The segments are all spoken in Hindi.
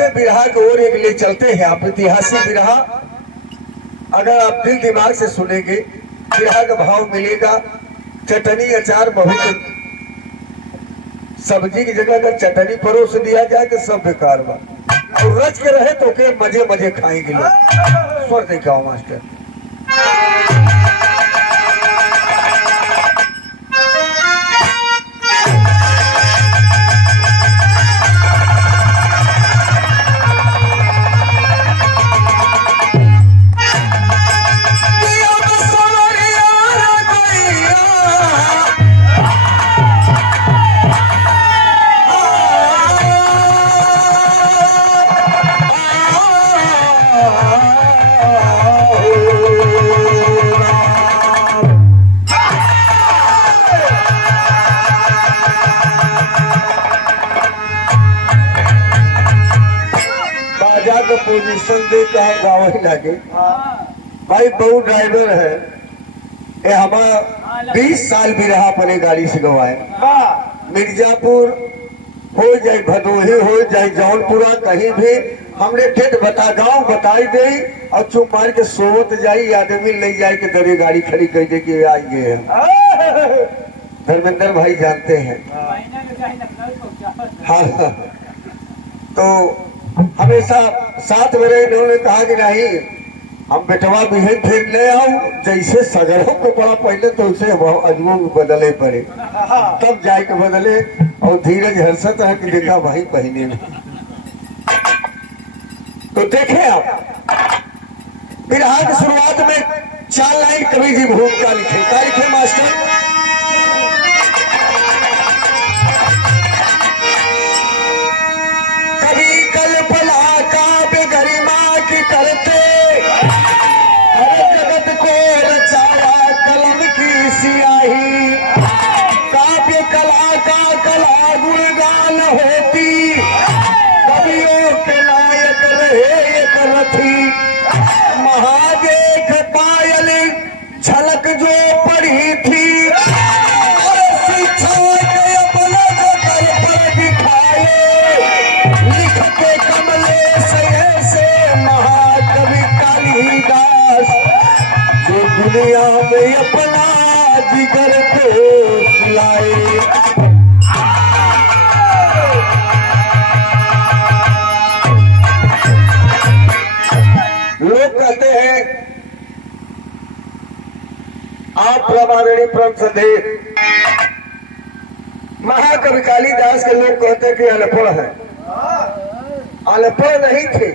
भव्य बिरहा की ओर एक ले चलते हैं आप। ऐतिहासिक बिरहा अगर आप दिल दिमाग से सुनेंगे, बिरहा का भाव मिलेगा। चटनी अचार बहुत, सब्जी की जगह अगर चटनी परोस दिया जाए तो सब बेकार बा, और रच के रहे तो के मजे मजे खाएंगे लोग। स्वर दिखाओ मास्टर। पोजीशन दे कहा गाँव ही लागे भाई। बहु ड्राइवर है ये, हमारा 20 साल भी रहा अपने गाड़ी से गवाए। मिर्जापुर हो जाए, भदोही हो जाए, जौनपुरा, कहीं भी हमने डेट बता गाँव बताई दे और चुप मार के सोवत जाई, आदमी ले जाए के दरे गाड़ी खड़ी कर दे के आइए। धर्मेंद्र भाई जानते हैं। हाँ, तो हमेशा साथ में रहे। इन्होंने कहा कि नहीं हम बेटवा भी है फिर ले आओ, जैसे सगरों को पड़ा पहले तो उसे अजमों में बदले पड़े, तब जाके बदले। और धीरज हर्षत है कि देखा भाई पहने में। तो देखे आप बिरहा की शुरुआत में 4 लाइन कवि जी भूमिका लिखे। क्या लिखे मास्टर? करते हर जगत को रचाया कलम की सियाही, काव्य कला का कला गुणगान होती, कवियों के नायक रहे एक रथी। महादेव पायल झलक जो पड़ी थी, और शिक्षा के अपना जो कर पर दिखाए, लिख के कमले से महाकवि कालिदास, जो दुनिया में अपना जिगर को सुलाए। लोग कहते हैं आप प्रमाणी परम संदेह, महाकवि कालिदास के लोग कहते हैं कि अनपढ़ है। अनपढ़ नहीं थे,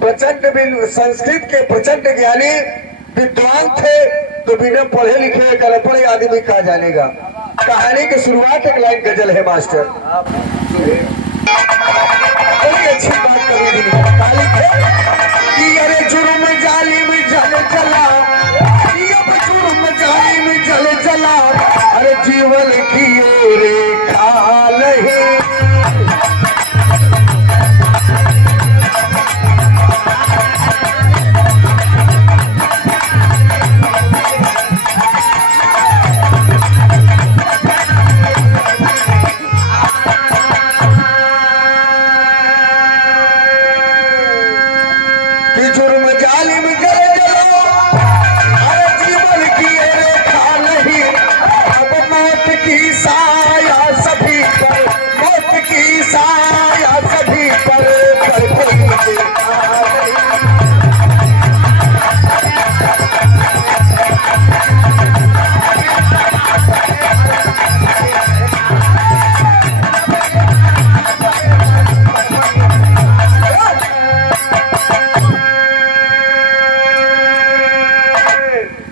प्रचंड संस्कृत के प्रचंड ज्ञानी विद्वान थे। तो बिना पढ़े लिखे एक अनपढ़ आदमी कहा जानेगा। कहानी की शुरुआत एक लाइन गजल है मास्टर। बड़ी अच्छी बात कभी कि अरे जुर्म जालिम जल जला, जुर्म जालिम जल जला, अरे जीवन की रेखा नहीं।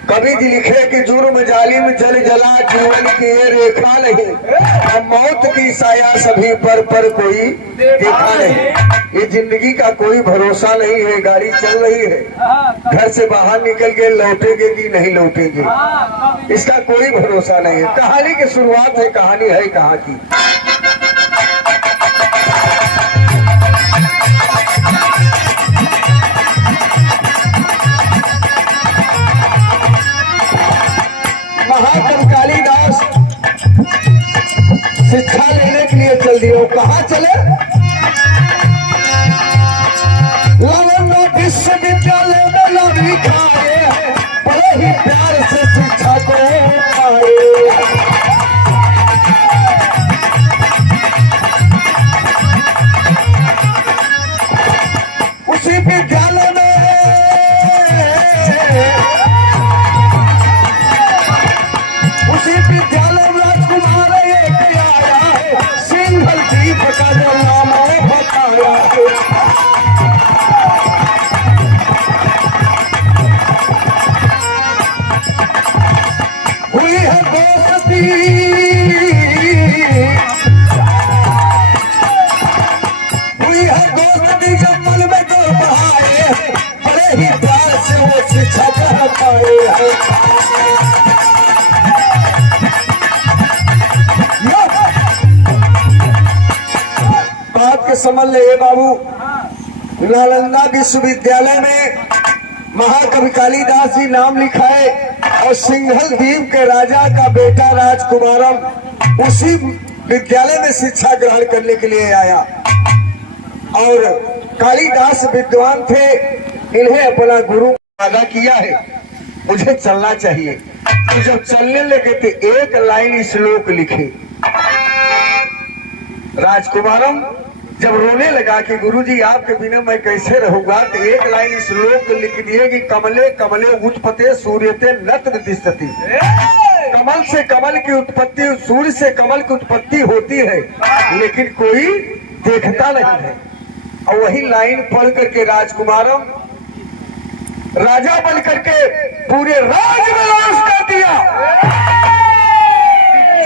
कवि जी लिखे कि जुर्म जालिम जल जला, जीवन की ये रेखा नहीं, अब मौत की साया सभी पर कोई देखा नहीं। ये जिंदगी का कोई भरोसा नहीं है। गाड़ी चल रही है, घर से बाहर निकल के लौटेंगे कि नहीं लौटेंगे, इसका कोई भरोसा नहीं है। कहानी की शुरुआत है, कहानी है कहाँ की। महाकवि कालिदास शिक्षा लेने के लिए चल दिए। कहाँ चले? दोस्त भी जब मन में दो बहाए, बड़े ही प्यार से वो शिक्षा कह पाए। बात के समझ ले बाबू, नालंदा विश्वविद्यालय में महाकवि कालिदास जी नाम लिखाए और सिंघल द्वीप के राजा का बेटा राजकुमारम उसी विद्यालय में शिक्षा ग्रहण करने के लिए आया। और कालिदास विद्वान थे, इन्हें अपना गुरु वादा किया है मुझे चलना चाहिए। तो जब चलने लगे थे एक लाइन श्लोक लिखे। राजकुमारम जब रोने लगा कि गुरुजी आपके बिना मैं कैसे रहूंगा, तो एक लाइन श्लोक लिख दिए कि कमले कमले उत्पत्ते सूर्यते नत्र दिशति। कमल से कमल की उत्पत्ति, सूर्य से कमल की उत्पत्ति होती है लेकिन कोई देखता नहीं है। और वही लाइन पढ़ करके राजकुमारम राजा बन करके पूरे राज में नाश कर दिया।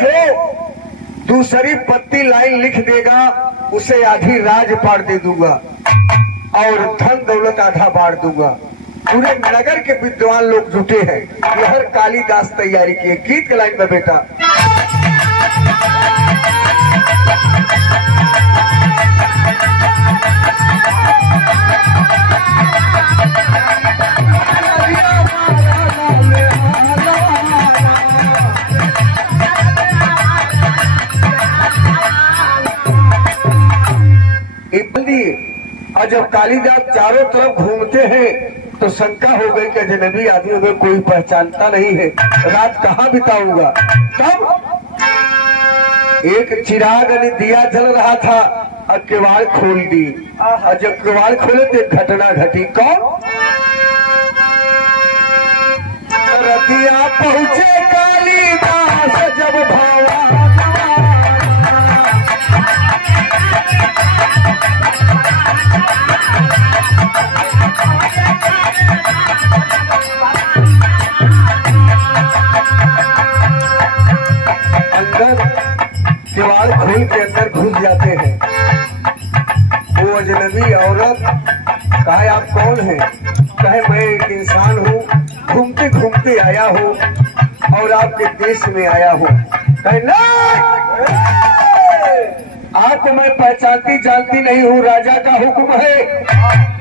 जो दूसरी पत्ती लाइन लिख देगा उसे आधी राज पार दे दूंगा और धन दौलत आधा बांट दूंगा। पूरे नगर के विद्वान लोग जुटे हैं। यह कालिदास तैयारी किए। गीत के लाइन में बेटा और जब कालिदास चारों तरफ घूमते हैं तो शंका हो गई कि अजनबी आदमी में कोई पहचानता नहीं है, रात कहाँ बिताऊंगा। तब एक चिराग दिया जल रहा था और किवाड़ खोल दी। और जब किवाड़ खोले तो एक घटना घटी। कौन? रतिया पहुंचे कालिदास जब भावा किवाड़ खोल के अंदर घुस जाते हैं। वो अजनबी औरत कहे आप कौन हैं? कहे मैं एक इंसान हूँ, घूमते घूमते आया हूँ और आपके देश में आया हूँ। कहे नहीं, आपको मैं पहचानती जानती नहीं हूँ। राजा का हुक्म है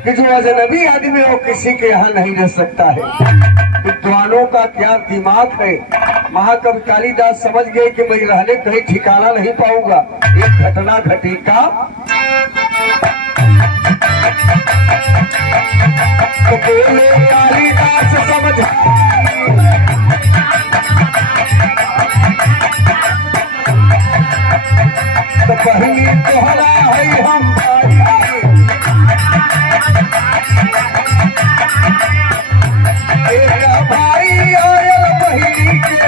कि जो अजनबी आदमी हो किसी के यहाँ नहीं रह सकता है। विद्वानों का क्या दिमाग है। महाकवि कालिदास समझ गए कि मैं रहने कहीं ठिकाना नहीं पाऊंगा। एक घटना घटी। का तो बोले कालिदास समझ तो पहली तोहरा है हम एक भाई आयल बहिनी के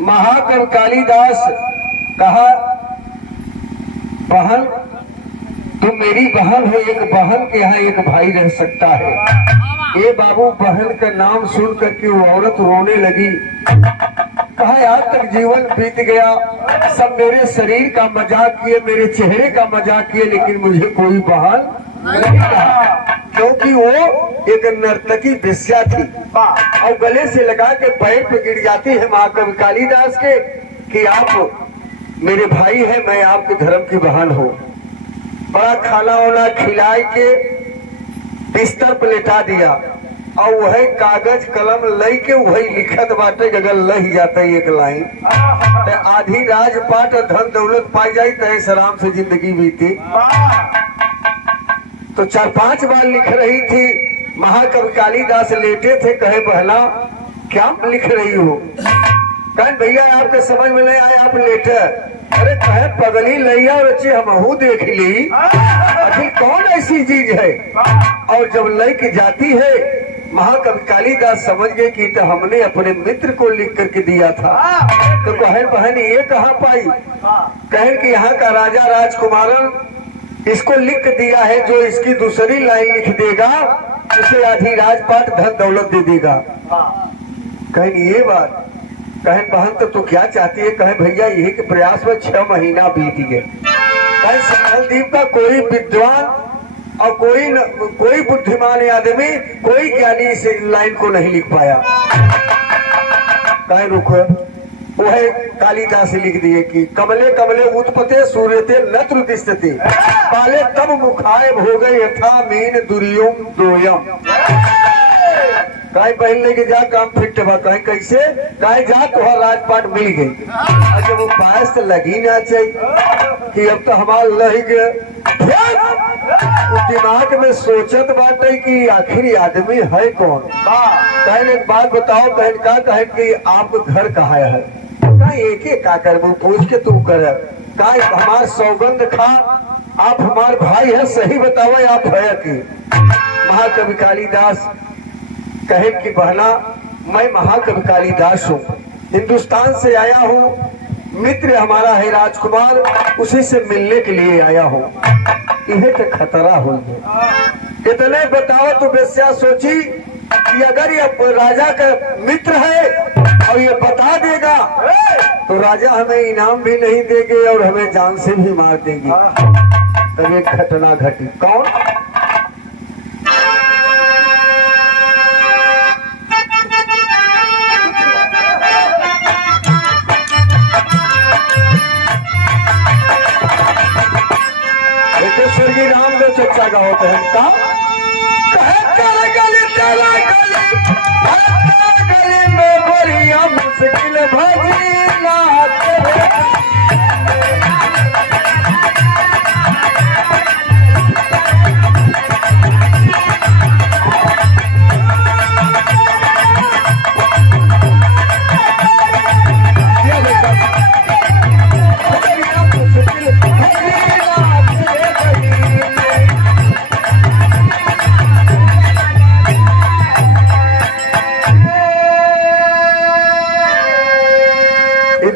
महाकवि कालिदास कहा बहन तुम मेरी बहन हो, एक बहन के यहाँ एक भाई रह सकता है। ये बाबू बहन का नाम सुन करके वो औरत रोने लगी। कहा आज तक जीवन बीत गया, सब मेरे शरीर का मजाक किए, मेरे चेहरे का मजाक किए, लेकिन मुझे कोई बहन नहीं कहा। क्योंकि वो एक नर्तकी वेश्या थी और गले से लगा के पैर पे गिर जाती है महाकवि कालिदास के कि आप मेरे भाई हैं, मैं आपके धर्म की बहन हूँ। बड़ा खाना वाना खिलाई के बिस्तर पर लेटा दिया और वही कागज कलम लई के वही लिखत बाटे। अगर लही जाता एक लाइन तो आधी राजपाट धन दौलत पाई जाई तो आराम से जिंदगी बीती। तो 4-5 बार लिख रही थी। महाकवि कालिदास लेटे थे। कहे बहना क्या लिख रही हो? कहे भैया आपके समझ में नहीं आया, आप लेटे। अरे कहे पगली लैया और अच्छी हमहू देख ली, आखिर कौन ऐसी चीज है। और जब लय की जाती है, महाकवि कालिदास समझ गए कि तो हमने अपने मित्र को लिख करके दिया था। तो कहे बहन ये कहाँ पाई, कहे कि यहाँ का राजा राजकुमारन इसको लिख दिया है, जो इसकी दूसरी लाइन लिख देगा उसे आधी राजपाट धन दौलत दे देगा। कहें ये बात, कहें बहन तो तू क्या चाहती है। कहे भैया यही के प्रयास में 6 महीना बीत गए। कहे सिंघलदीप का कोई विद्वान और कोई बुद्धिमान आदमी, कोई ज्ञानी इस लाइन को नहीं लिख पाया। कहे रुको, वो है कालिदास लिख दिए कि कमले कमले उत्पते सूर्यते नत्र दिशते काले तब मुखाय भोगे यथा मीन दुर्योम दोयम। कहीं पहन लेके जा काम फिट बा। कहीं कैसे, कहीं जा तो राजपाट मिल गई। और जब वो पास तो लगी ना चाहिए कि अब तो हमारा लही गए, दिमाग में सोचत बाटे कि आखिर आदमी है कौन। कहीं एक बात बताओ, बहन का कहे कि आप घर कहाँ है। एक एक का कर पूछ के तू कर का हमार सौगंध खा, आप हमार भाई है, सही बताओ आप है कि। महाकवि कालिदास कहे कि बहना मैं महाकवि कालिदास हूँ, हिंदुस्तान से आया हूँ, मित्र हमारा है राजकुमार, उसी से मिलने के लिए आया हूँ। यह तो खतरा हो गया। इतने बताओ तो बेस्या सोची कि अगर ये राजा का मित्र है और ये बता देगा तो राजा हमें इनाम भी नहीं देंगे और हमें जान से भी मार देंगे। तब एक घटना घटी। कौन, स्वर्गीय रामदेव चर्चा का होते हैं का गली में बड़िया मुश्किल भजीला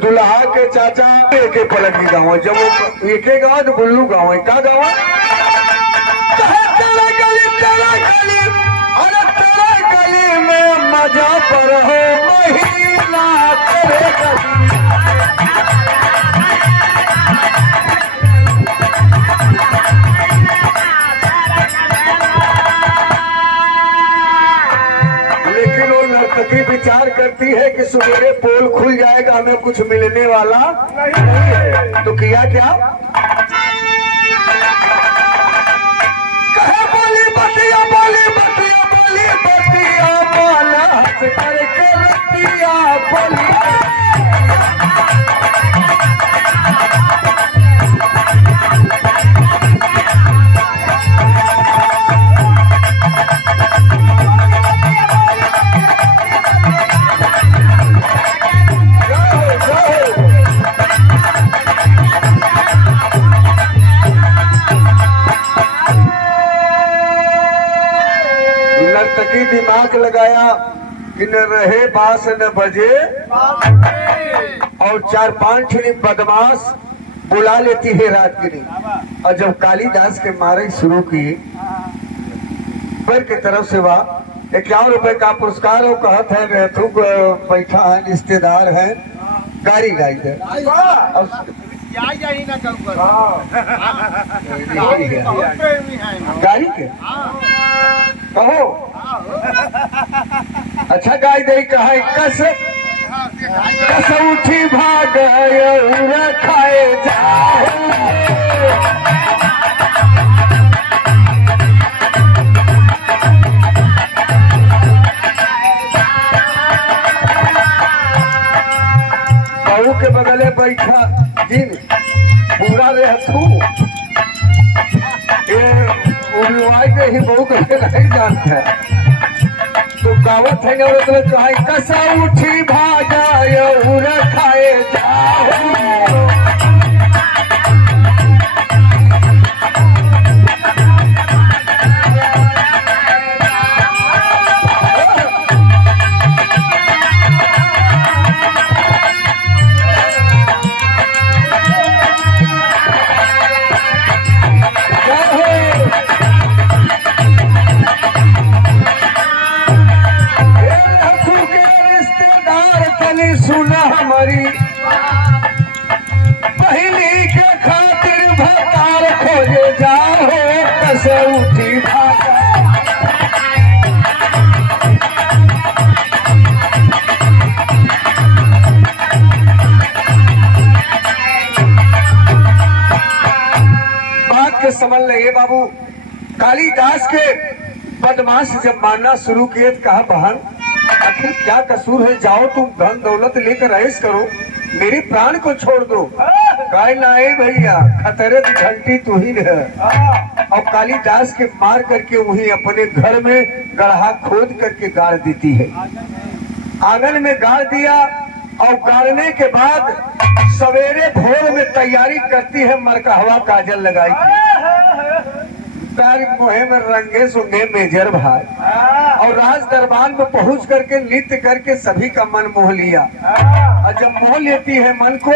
दुल्हा के चाचा एक पलट की गाँव है। जब वो एक गाँव तो बुल्लू गाँव है। क्या गाँव है, गली में मजा पर हो महिला तेरे गली। लेकिन वो नर्तकी विचार करती है कि सवेरे पोल खुल जाएगा, हमें कुछ मिलने वाला नहीं है। तो किया क्या, कहे बोली बतिया बोली बतिया बोली बतिया बोला हंस करके रतिया बोली। नर्तकी दिमाग लगाया कि न रहे बास न बजे, और 4-5 बदमाश बुला लेती है रात की। और जब कालिदास के मारे शुरू की, पर की तरफ से वह 51 रुपए का पुरस्कार और कहत है रेथू बैठा है, रिश्तेदार है, गाड़ी गाई है। गाड़ी के कहो अच्छा गाय दे कहा कस उठी भाग खाए जाओ। बहू के बगले बैठा दिन पूरा रहू ही बहू करके नहीं जानता है। तो गावत है औरत में कहा कसा उठी भागा खाए जाओ। खोजे जाओ कैसे उठी भाषा। बात के समझ लगे बाबू। कालिदास के बदमाश जब मारना शुरू किए तो कहा बहन आखिर क्या कसूर है, जाओ तुम धन दौलत लेकर ऐश करो, मेरे प्राण को छोड़ दो। कहे नहीं भैया, खतरे की घंटी तू ही है। और कालिदास के मार करके वही अपने घर में गड्ढा खोद करके गाड़ देती है। आंगन में गाड़ दिया और गाड़ने के बाद सवेरे भोर में तैयारी करती है, मरकहवा काजल लगाई तारी मुहे में रंगे सुंगे मेजर भाई, और राज दरबार में पहुंच करके नृत्य करके सभी का मन मोह लिया। और जब मोह लेती है मन को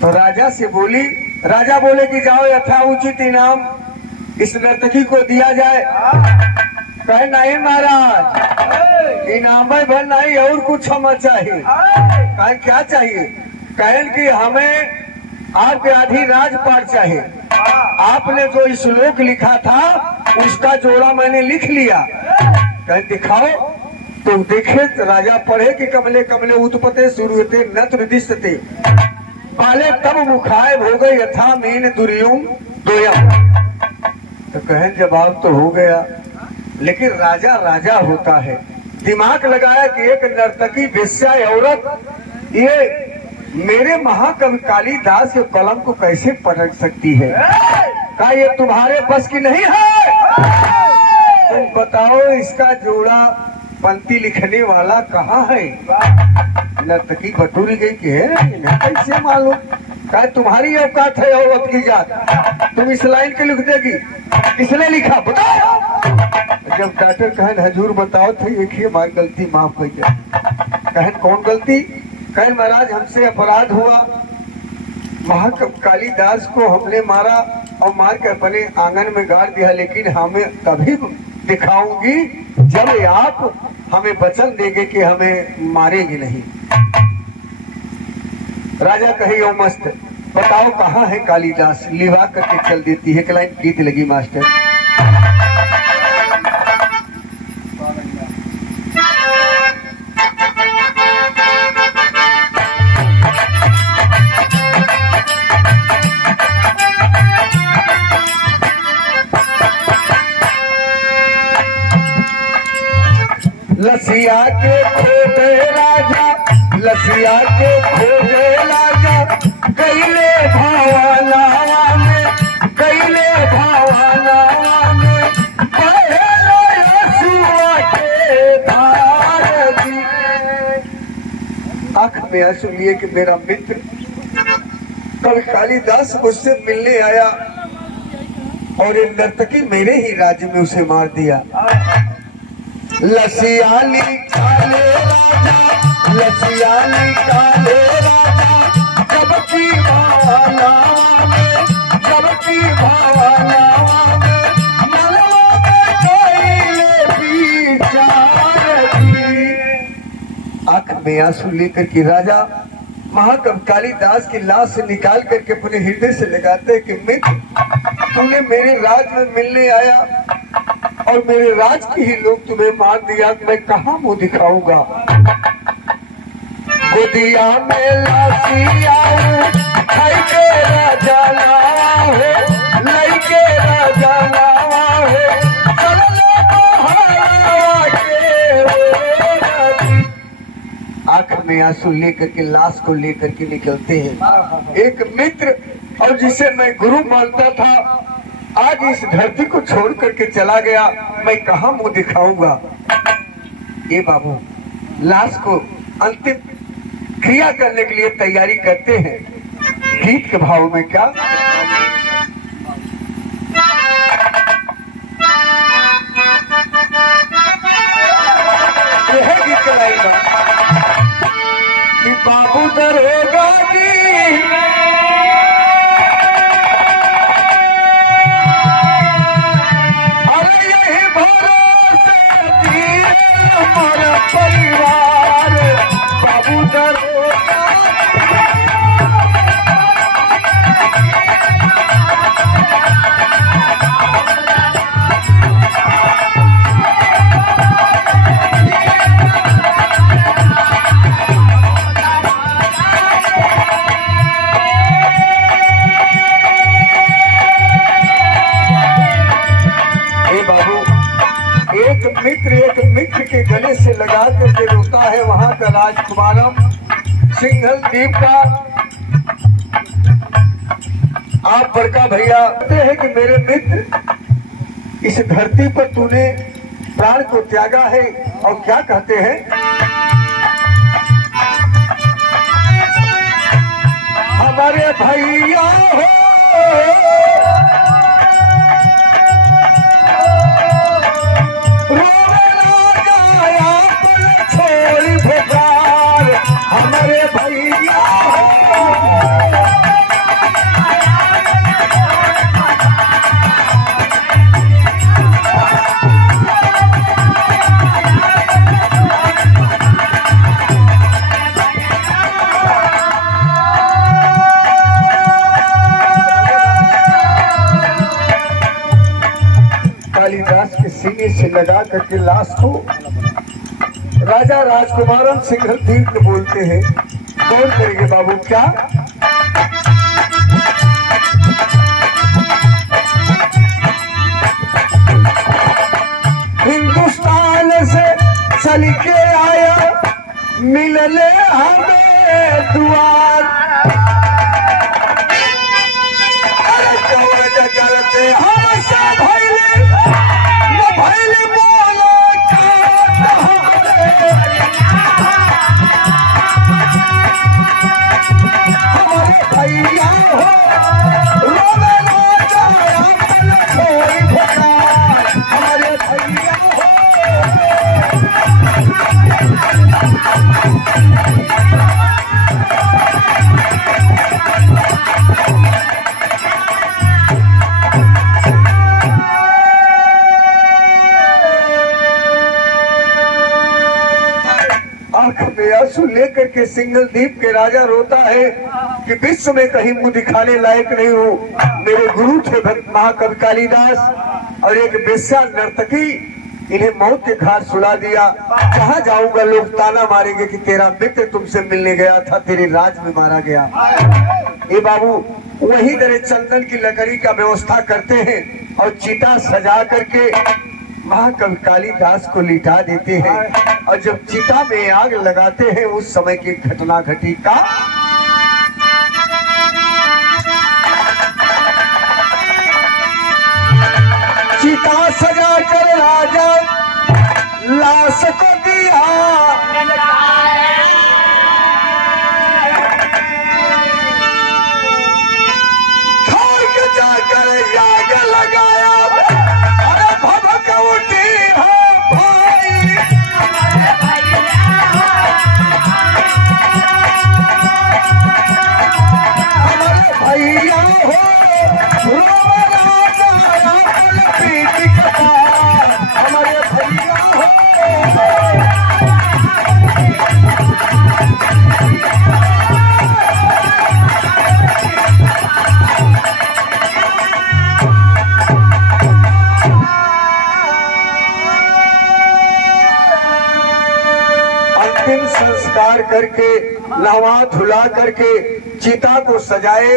तो राजा से बोली, राजा बोले कि जाओ यथा उचित इनाम इस नर्तकी को दिया जाए। कहे नहीं महाराज, इनाम भर नहीं और कुछ हमें चाहिए। कहे क्या चाहिए? कहे कि हमें आपके आधी राजपाट चाहिए। आपने जो श्लोक लिखा था उसका जोड़ा मैंने लिख लिया। कहे दिखाओ। तो देखे तो राजा पढ़े कि कमले कमले उत्पते शुरूते नत्र दिशते पाले तब मुखाय हो गई यथा मीन दुर्युम दोयम। तो कहे जवाब तो हो गया, लेकिन राजा राजा होता है। दिमाग लगाया कि एक नर्तकी वेश्या औरत ये मेरे महाकवि कालिदास के कलम को कैसे पलट सकती है? क्या ये तुम्हारे बस की नहीं है? तुम बताओ इसका जोड़ा पंक्ति लिखने वाला कहाँ है? नर्तकी बटूर गई कि है कैसे मालूम? क्या तुम्हारी औकात है औरत की जात? तुम इस लाइन के लिख देगी, किसने लिखा बताओ? जब डॉक्टर कहे हजूर बताओ थे एक ही हमारी गलती माफ कर जाए। कहे कौन गलती? कहे महाराज हमसे अपराध हुआ, महाकवि कालिदास को हमने मारा और मार कर अपने आंगन में गाड़ दिया, लेकिन हमें तभी दिखाऊंगी जब आप हमें वचन देंगे कि हमें मारेगी नहीं। राजा कहे ओ मस्त बताओ कहाँ है कालिदास? लिवा करके चल देती है। लाइन गीत लगी मास्टर। लसिया के खोजे राजा, लसिया के खोजे राजा, कैले भावनावा में, कैले भावनावा में, पहले यशुआ के धार दी। आंख में आंसू लिए कि मेरा मित्र कल कालिदास मुझसे मिलने आया और ये नर्तकी मेरे ही राज्य में उसे मार दिया। लसियाली काले राजा, लसियाली काले राजा, जबकि भावनावा में, जबकि भावनावा में, मनवा में कैले विचार दी। आंख में आंसू लेकर के राजा महाकवि कालिदास की लाश से निकाल करके अपने हृदय से लगाते कि मित्र तूने मेरे राज में मिलने आया और मेरे राज के ही लोग तुम्हें मार दिया, मैं कहाँ मुंह दिखाऊंगा? गोदिया में लाशी आऊं, खाई के राजा लावा हो, लई के राजा लावा हो, चलो बहावा के ओ राजी। आंख में आंसू लेकर के लाश को लेकर के निकलते हैं। एक मित्र और जिसे मैं गुरु मानता था आज इस धरती को छोड़ करके चला गया, मैं कहाँ मुंह दिखाऊंगा? ये बाबू लाश को अंतिम क्रिया करने के लिए तैयारी करते हैं। गीत के भाव में क्या यह गीत गाएगा कि बाबू दरोगा जी परिवार बाबू दरोगा है वहाँ का राजकुमारम सिंघल द्वीप का आप बड़का भैया कहते हैं कि मेरे मित्र इस धरती पर तूने प्राण को त्यागा है। और क्या कहते हैं, हमारे भैया हो छोड़ी बेकार, हमारे भैया कालिदास के सीने से लगा करके लाश को राजा राजकुमारन सिंघल द्वीप को बोलते हैं। कौन करेंगे बाबू क्या? हिंदुस्तान से चल के आया मिलने हमें द्वार, अरे कौन करते हम सब भैले बोला हमारे भैया हो रोवे ना जाया छोड़ी बेकार, हमारे भैया हो। आंख में आंसू लेकर के सिंघल द्वीप के राजा रोता है कि विश्व में कहीं मुंह दिखाने लायक नहीं हूँ। मेरे गुरु थे भक्त महाकवि कालिदास और एक बेस्या नर्तकी, इन्हें मौत के घाट सुला दिया। जहाँ जाऊंगा लोग ताना मारेंगे कि तेरा मित्र तुमसे मिलने गया था, तेरे राज में मारा गया। ये बाबू वही तरह चंदन की लकड़ी का व्यवस्था करते हैं और चिता सजा करके महाकवि कालिदास को लिटा देते हैं। और जब चिता में आग लगाते हैं उस समय की घटना घटी का चिता सजा कर राजा लाश को दिया, जाकर आग लगाया, अरे भभक उठी भाई, हमारे भैया हो रोना जाया पीठ कपार, हमारे भैया हो। अंतिम संस्कार करके नहवा धुला करके चिता को सजाए,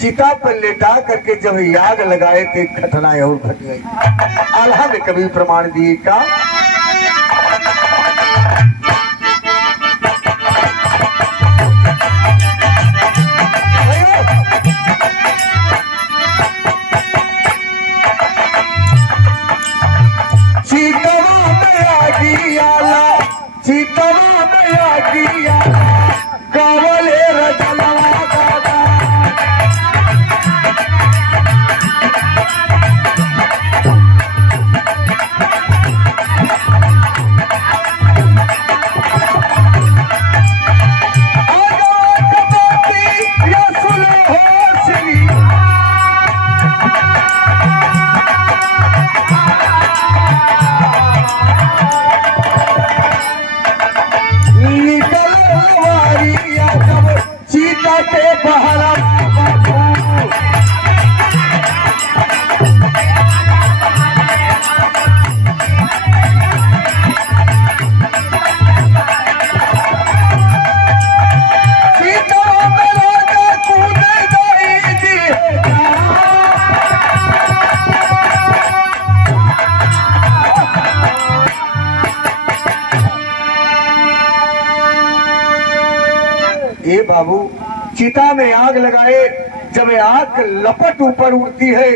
चिता पर लेटा करके जब याग लगाए थे घटनाएं और घट गई। आल्हा में कभी प्रमाण दिए का चितवा में आगी आला, चितवा में आगी आला, कावले रजला दादा, चिता में आग लगाए। जब आग लपट ऊपर उड़ती है,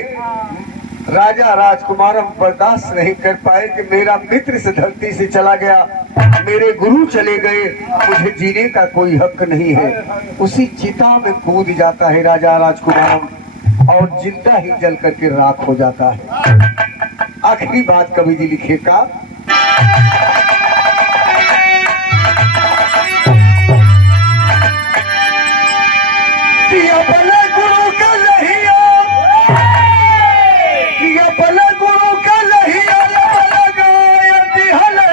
राजा राजकुमारम बर्दाश्त नहीं कर पाए कि मेरा मित्र इस धरती से चला गया, मेरे गुरु चले गए, मुझे जीने का कोई हक नहीं है। उसी चिता में कूद जाता है राजा राजकुमारम और जिंदा ही जल करके राख हो जाता है। आखिरी बात कवि जी लिखेगा, अपने गुरु का लहिया, अपने गुरु का लहिया लगाया दिहले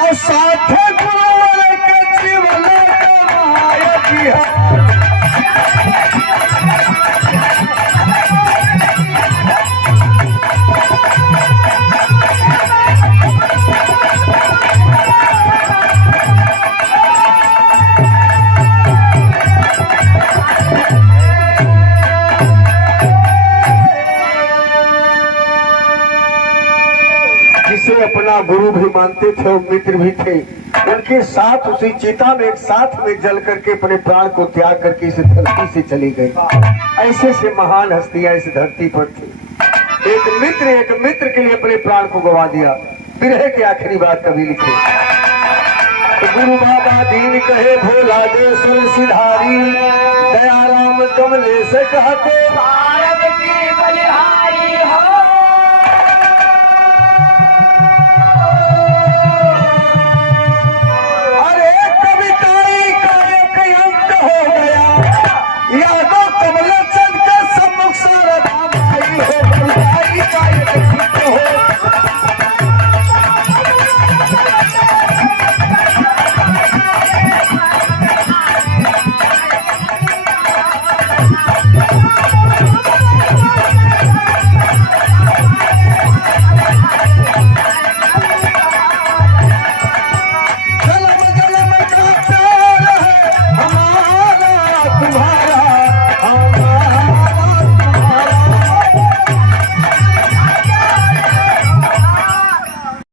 और साथे गुरु वाले के जीवन कमाया दिया। जिसे अपना गुरु भी मानते थे और मित्र भी थे, उनके साथ उसी चिता में एक साथ में जल करके अपने प्राण को त्याग करके इस धरती से चली गई। ऐसे से महान हस्तियां इस धरती पर थी। एक मित्र के लिए अपने प्राण को गवा दिया। विरह की आखिरी बात कभी लिखे, तो गुरु बाबा दीन कहे भोला दे सुन सिधारी, दयाराम कमले से कहते